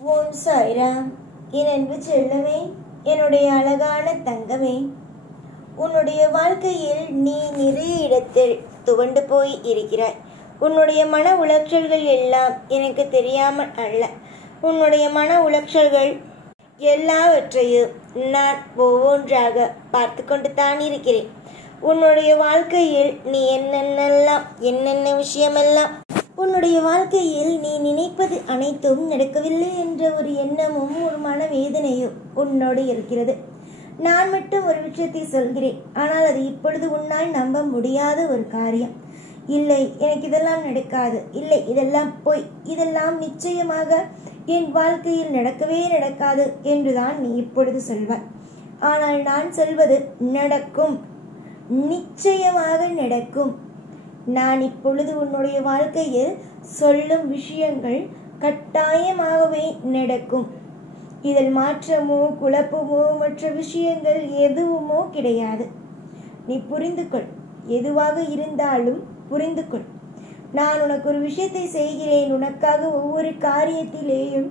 ஓம் சாய்ராம். என் அன்பு செல்லமே, என்னுடைய அழகான தங்கமே, உன்னுடைய வாழ்க்கையில் நீ நிறைய இடத்தில் துவண்டு போய் இருக்கிறாய். உன்னுடைய மன உளைச்சல்கள் எல்லாம் எனக்கு தெரியாமல் அல்ல. உன்னுடைய மன உளைச்சல்கள் எல்லாவற்றையும் நான் ஒவ்வொன்றாக பார்த்து கொண்டு தான் இருக்கிறேன். உன்னுடைய வாழ்க்கையில் நீ என்னென்ன விஷயமெல்லாம் உன்னுடைய வாழ்க்கையில் நீ நினைப்பது அனைத்தும் நடக்கவில்லை என்ற ஒரு எண்ணமும் ஒரு மனவேதனையும் உன்னோடு இருக்கிறது. நான் மட்டும் ஒரு விஷயத்தை சொல்கிறேன், ஆனால் அது இப்பொழுது உன்னால் நம்ப முடியாத ஒரு காரியம். இல்லை, எனக்கு இதெல்லாம் நடக்காது, இல்லை இதெல்லாம் பொய், இதெல்லாம் நிச்சயமாக என் வாழ்க்கையில் நடக்கவே நடக்காது என்றுதான் நீ இப்பொழுது சொல்வாய். ஆனால் நான் சொல்வது நடக்கும், நிச்சயமாக நடக்கும். நான் இப்பொழுது உன்னுடைய வாழ்க்கையில் சொல்லும் விஷயங்கள் கட்டாயமாகவே நடக்கும். இதில் மாற்றமோ குழப்பமோ மற்ற விஷயங்கள் எதுவுமோ கிடையாது. நீ புரிந்து கொள், எதுவாக இருந்தாலும் புரிந்து கொள். நான் உனக்கு ஒரு விஷயத்தை செய்கிறேன். உனக்காக ஒவ்வொரு காரியத்திலேயும்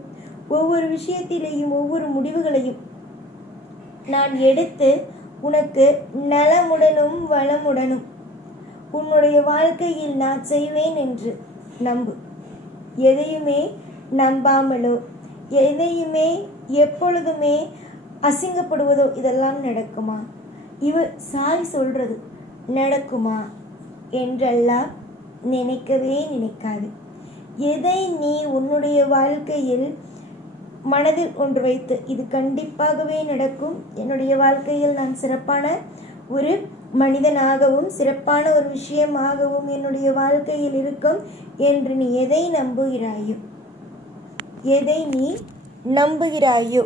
ஒவ்வொரு விஷயத்திலேயும் ஒவ்வொரு முடிவுகளையும் நான் எடுத்து உனக்கு நலமுடனும் வளமுடனும் உன்னுடைய வாழ்க்கையில் நான் செய்வேன் என்று நம்பு. எதையுமே நம்பாமலோ எதையுமே எப்பொழுதுமே அசிங்கப்படுவதோ இதெல்லாம் நடக்குமா, சாய் சொல்றது நடக்குமா என்றெல்லாம் நினைக்கவே நினைக்காது. எதை நீ உன்னுடைய வாழ்க்கையில் மனதில் ஒன்று வைத்து இது கண்டிப்பாகவே நடக்கும், என்னுடைய வாழ்க்கையில் நான் சிறப்பான ஒரு மனிதனாகவும் சிறப்பான ஒரு விஷயமாகவும் என்னுடைய வாழ்க்கையில் இருக்கும் என்று நீ எதை நம்புகிறாயோ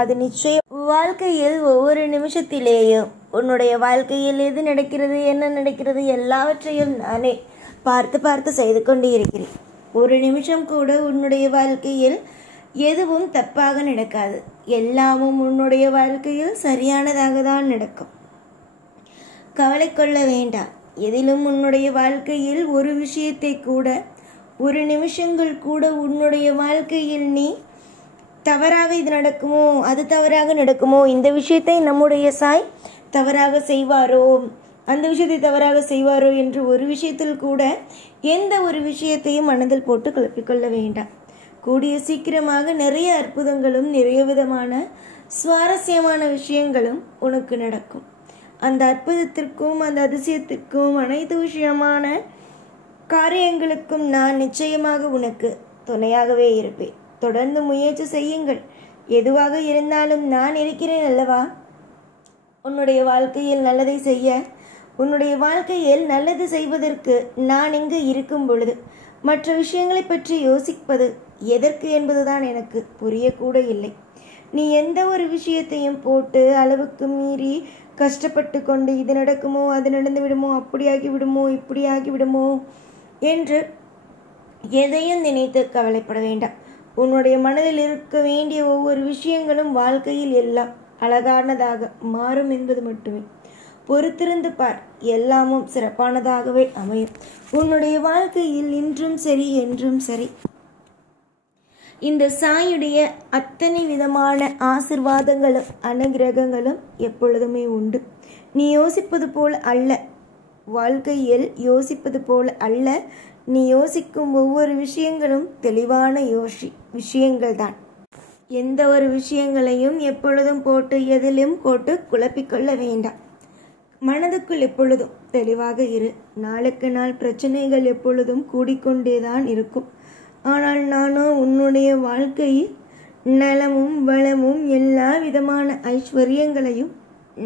அது நிச்சயம் வாழ்க்கையில் ஒவ்வொரு நிமிஷத்திலேயும் உன்னுடைய வாழ்க்கையில் எது நடக்கிறது, என்ன நடக்கிறது எல்லாவற்றையும் நானே பார்த்து செய்து கொண்டு இருக்கிறேன். ஒரு நிமிஷம் கூட உன்னுடைய வாழ்க்கையில் எதுவும் தப்பாக நடக்காது. எல்லாமும் உன்னுடைய வாழ்க்கையில் சரியானதாக தான் நடக்கும். கவலை கொள்ள வேண்டாம். எதிலும் உன்னுடைய வாழ்க்கையில் ஒரு விஷயத்தை கூட ஒரு நிமிஷங்கள் கூட உன்னுடைய வாழ்க்கையில் நீ தவறாக இது நடக்குமோ அது தவறாக நடக்குமோ, இந்த விஷயத்தை நம்முடைய சாய் தவறாக செய்வாரோ அந்த விஷயத்தை தவறாக செய்வாரோ என்று ஒரு விஷயத்தில் கூட எந்த ஒரு விஷயத்தையும் மனதில் போட்டு குழப்பிக்கொள்ள வேண்டாம். கூடிய சீக்கிரமாக நிறைய அற்புதங்களும் நிறைய விதமான சுவாரஸ்யமான விஷயங்களும் உனக்கு நடக்கும். அந்த அற்புதத்திற்கும் அந்த அதிசயத்திற்கும் அனைத்து விஷயமான காரியங்களுக்கும் நான் நிச்சயமாக உனக்கு துணையாகவே இருப்பேன். தொடர்ந்து முயற்சி செய்யுங்கள். எதுவாக இருந்தாலும் நான் இருக்கிறேன் அல்லவா? உன்னுடைய வாழ்க்கையில் நல்லதை செய்ய, உன்னுடைய வாழ்க்கையில் நல்லது செய்வதற்கு நான் இங்கு இருக்கும் பொழுது மற்ற விஷயங்களை பற்றி யோசிப்பது எதற்கு என்பதுதான் எனக்கு புரியக்கூட இல்லை. நீ எந்த ஒரு விஷயத்தையும் போட்டு அளவுக்கு மீறி கஷ்டப்பட்டு கொண்டு இது நடக்குமோ அது நடந்து விடுமோ, அப்படியாகி விடுமோ இப்படியாகி விடுமோ என்று எதையும் நினைத்து கவலைப்பட வேண்டாம். உன்னுடைய மனதில் இருக்க வேண்டிய ஒவ்வொரு விஷயங்களும் வாழ்க்கையில் எல்லாம் அழகானதாக மாறும் என்பது மட்டுமே. பொறுத்திருந்து பார், எல்லாமும் சிறப்பானதாகவே அமையும். உன்னுடைய வாழ்க்கையில் இன்றும் சரி என்றும் சரி இந்த சாயுடைய அத்தனை விதமான ஆசிர்வாதங்களும் அனுகிரகங்களும் எப்பொழுதுமே உண்டு. நீ யோசிப்பது போல் அல்ல, வாழ்க்கையில் யோசிப்பது போல் அல்ல. நீ யோசிக்கும் ஒவ்வொரு விஷயங்களும் தெளிவான விஷயங்கள் தான். எந்த ஒரு விஷயங்களையும் எப்பொழுதும் போட்டு எதிலும் போட்டு குழப்பிக்கொள்ள வேண்டாம். மனதுக்குள் எப்பொழுதும் தெளிவாக இரு. நாளுக்கு நாள் பிரச்சனைகள் எப்பொழுதும் கூடிக்கொண்டேதான் இருக்கும். ஆனால் நானோ உன்னுடைய வாழ்க்கையில் நலமும் வளமும் எல்லா விதமான ஐஸ்வர்யங்களையும்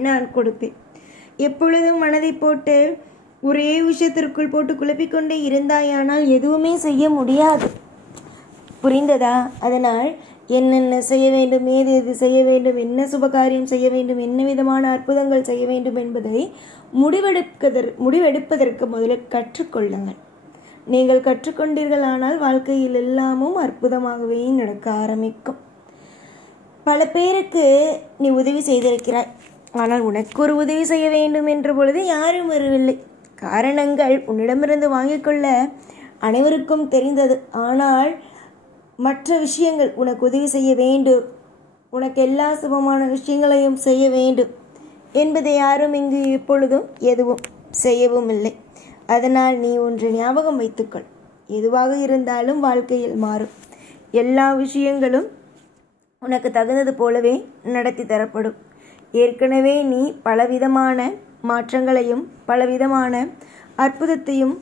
நான் கொடுப்பேன். எப்பொழுதும் மனதை போட்டு ஒரே விஷயத்திற்குள் போட்டு குழப்பிக்கொண்டே இருந்தாயானால் எதுவுமே செய்ய முடியாது. புரிந்ததா? அதனால் என்னென்ன செய்ய வேண்டும், ஏது எது செய்ய வேண்டும், என்ன சுபகாரியம் செய்ய வேண்டும், என்ன விதமான அற்புதங்கள் செய்ய வேண்டும் என்பதை முடிவெடுப்பதற்கு முதலில் கற்றுக்கொள்ளுங்கள். நீங்கள் கற்றுக்கொண்டீர்களானால் வாழ்க்கையில் எல்லாமும் அற்புதமாகவே நடக்க ஆரம்பிக்கும். பல பேருக்கு நீ உதவி செய்திருக்கிறாய், ஆனால் உனக்கு ஒரு உதவி செய்ய வேண்டும் என்ற பொழுது யாரும் வரவில்லை. காரணங்கள் உன்னிடமிருந்து வாங்கிக் கொள்ள அனைவருக்கும் தெரிந்தது. ஆனால் மற்ற விஷயங்கள் உனக்கு உதவி செய்ய வேண்டும், உனக்கு எல்லா சுபமான விஷயங்களையும் செய்ய வேண்டும் என்பதை யாரும் இங்கு இப்பொழுதும் எதுவும் செய்யவும் இல்லை. அதனால் நீ ஒன்று ஞாபகம் வைத்துக்கொள், எதுவாக இருந்தாலும் வாழ்க்கையில் மாறும். எல்லா விஷயங்களும் உனக்கு தகுந்தது போலவே நடத்தி தரப்படும். ஏற்கனவே நீ பலவிதமான மாற்றங்களையும் பலவிதமான அற்புதத்தையும்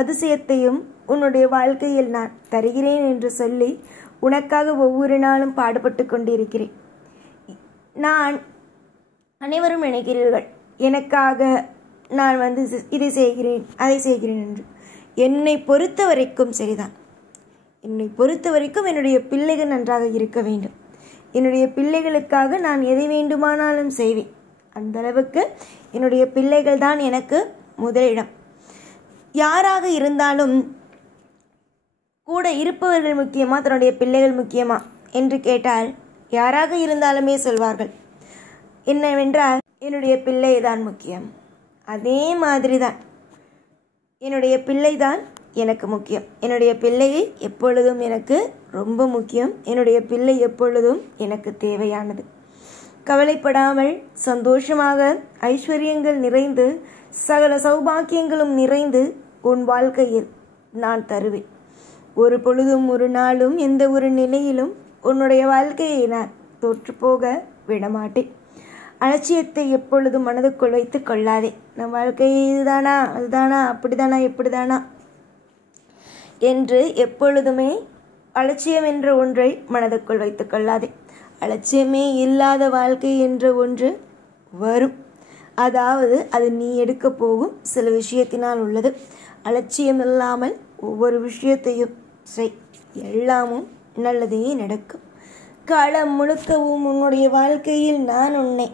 அதிசயத்தையும் உன்னுடைய வாழ்க்கையில் நான் தருகிறேன் என்று சொல்லி உனக்காக ஒவ்வொரு நாளும் பாடுபட்டு கொண்டிருக்கிறேன். நான் அனைவரும் நினைக்கிறீர்கள் எனக்காக நான் இதை செய்கிறேன் அதை செய்கிறேன் என்று. என்னை பொறுத்த வரைக்கும் சரிதான். என்னை பொறுத்த வரைக்கும் என்னுடைய பிள்ளைகள் நன்றாக இருக்க வேண்டும். என்னுடைய பிள்ளைகளுக்காக நான் எதை வேண்டுமானாலும் செய்வேன். அந்த அளவுக்கு என்னுடைய பிள்ளைகள் தான் எனக்கு முதலிடம். யாராக இருந்தாலும் கூட இருப்பவர்கள் முக்கியமா தன்னுடைய பிள்ளைகள் முக்கியமா என்று கேட்டால் யாராக இருந்தாலுமே சொல்வார்கள் என்னவென்றால் என்னுடைய பிள்ளை தான் முக்கியம். அதே மாதிரி தான் என்னுடைய பிள்ளை தான் எனக்கு முக்கியம். என்னுடைய பிள்ளையை எப்பொழுதும் எனக்கு ரொம்ப முக்கியம். என்னுடைய பிள்ளை எப்பொழுதும் எனக்கு தேவையானது. கவலைப்படாமல் சந்தோஷமாக ஐஸ்வர்யங்கள் நிறைந்து சகல சௌபாக்கியங்களும் நிறைந்து உன் வாழ்க்கையில் நான் தருவேன். ஒரு பொழுதும் ஒரு நாளும் எந்த ஒரு நிலையிலும் உன்னுடைய வாழ்க்கையை நான் தோற்றுப்போக விடமாட்டேன். அலட்சியத்தை எப்பொழுதும் மனதுக்குள் வைத்து கொள்ளாதே. நம் வாழ்க்கை இதுதானா அதுதானா அப்படிதானா எப்படிதானா என்று எப்பொழுதுமே அலட்சியம் என்ற ஒன்றை மனதுக்குள் வைத்து கொள்ளாதே. அலட்சியமே இல்லாத வாழ்க்கை என்ற ஒன்று வரும். அதாவது அது நீ எடுக்க போகும் சில விஷயத்தினால் உள்ளது. அலட்சியம் இல்லாமல் ஒவ்வொரு விஷயத்தையும் செய், எல்லாமும் நல்லதே நடக்கும். காலம் முழுக்கவும் உன்னுடைய வாழ்க்கையில் நான் உன்னை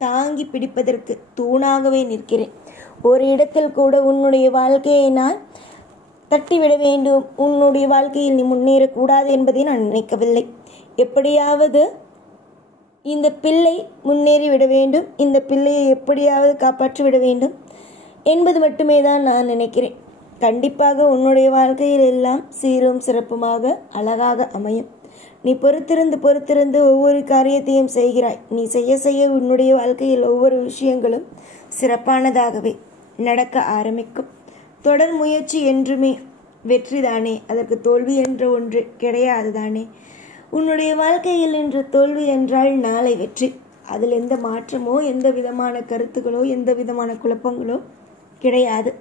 தாங்கி பிடிப்பதற்கு தூணாகவே நிற்கிறேன். ஒரு இடத்தில் கூட உன்னுடைய வாழ்க்கையை நான் தட்டிவிட வேண்டும், உன்னுடைய வாழ்க்கையில் நீ முன்னேறக்கூடாது என்பதை நான் நினைக்கவில்லை. எப்படியாவது இந்த பிள்ளை முன்னேறிவிட வேண்டும், இந்த பிள்ளையை எப்படியாவது காப்பாற்றி விட வேண்டும் என்பது மட்டுமே தான் நான் நினைக்கிறேன். கண்டிப்பாக உன்னுடைய வாழ்க்கையில் எல்லாம் சீரும் சிறப்புமாக அழகாக அமையும். நீ பொறுத்திருந்து ஒவ்வொரு காரியத்தையும் செய்கிறாய். நீ செய்ய உன்னுடைய வாழ்க்கையில் ஒவ்வொரு விஷயங்களும் சிறப்பானதாகவே நடக்க ஆரம்பிக்கும். தொடர் முயற்சி என்றுமே வெற்றி தானே, அதற்கு தோல்வி என்ற ஒன்று கிடையாது தானே. உன்னுடைய வாழ்க்கையில் இன்று தோல்வி என்றால் நாளை வெற்றி. அதில் எந்த மாற்றமோ எந்த விதமான கருத்துக்களோ எந்த விதமான குழப்பங்களோ கிடையாது.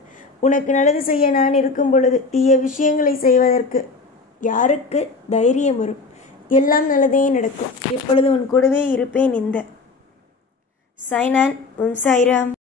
உனக்கு நல்லது செய்ய நான் இருக்கும் பொழுது தீய விஷயங்களை செய்வதற்கு யாருக்கு தைரியம் வரும்? எல்லாம் நல்லதே நடக்கும். எப்பொழுதும் உன் கூடவே இருப்பேன். இந்த சாய்நான் சாய்ராம்.